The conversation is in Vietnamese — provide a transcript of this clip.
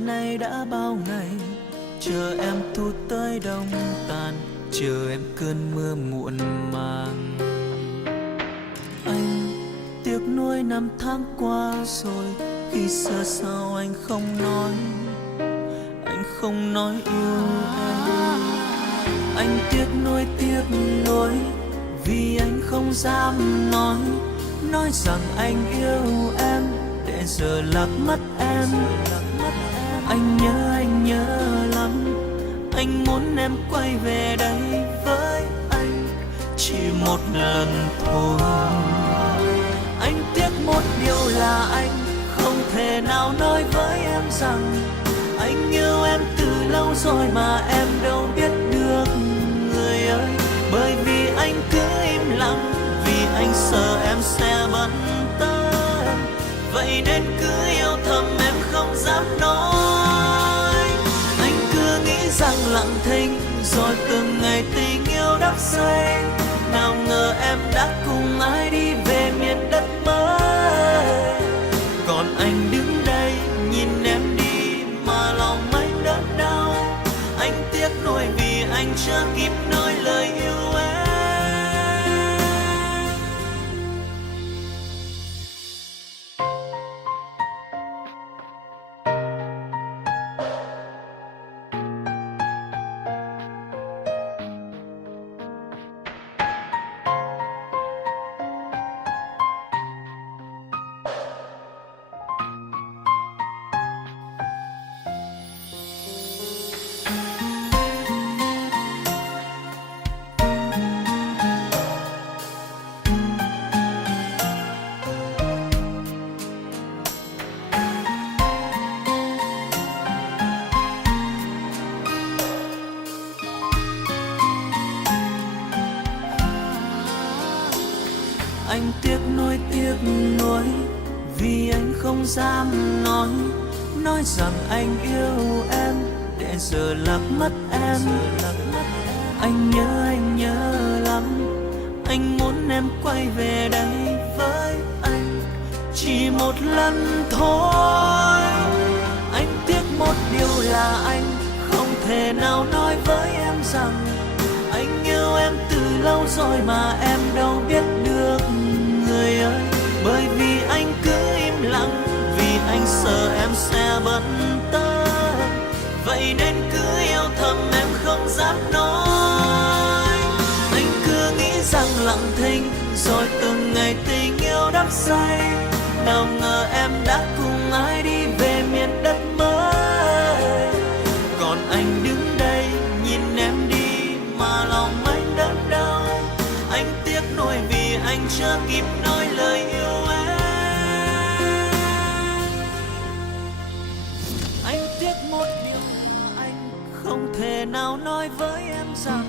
đêm nay đã bao ngày, chờ em thu tới đông tàn, chờ em cơn mưa muộn màng. Anh tiếc nuối năm tháng qua rồi, khi xưa sao anh không nói, anh không nói yêu em. Anh tiếc nuối vì anh không dám nói rằng anh yêu em, để giờ lạc mất em. Anh nhớ lắm, anh muốn em quay về đây với anh chỉ một lần thôi. Anh tiếc một điều là anh không thể nào nói với em rằng anh yêu em từ lâu rồi mà em đâu biết được người ơi. Bởi vì anh cứ im lặng, vì anh sợ em sẽ bận tâm, vậy nên cứ yêu thầm em không dám nói. Anh cứ nghĩ rằng lặng thinh rồi từng ngày tình yêu đắp xây, nào ngờ em đã cùng ai đi về miền đất mới. Còn anh đứng đây nhìn em đi mà lòng anh đớn đau. Anh tiếc nuối vì anh chưa kịp nói lời yêu em. Anh tiếc nuối vì anh không dám nói rằng anh yêu em, để giờ lạc mất em. Anh nhớ lắm, anh muốn em quay về đây với anh chỉ một lần thôi. Anh tiếc một điều là anh không thể nào nói với em rằng anh yêu em từ lâu rồi mà em đâu biết được người ơi. Bởi vì anh cứ im lặng, vì anh sợ em sẽ bận tâm, vậy nên cứ yêu thầm em không dám nói. Anh cứ nghĩ rằng lặng thinh rồi từng ngày tình yêu đắp xây, nào ngờ em đã cùng ai đi về miền đất mới. Còn anh đứng đây nhìn em đi mà lòng anh đớn đau. Anh tiếc nuối vì anh chưa kịp nói lời yêu em. Anh tiếc một điều mà anh không thể nào nói với em rằng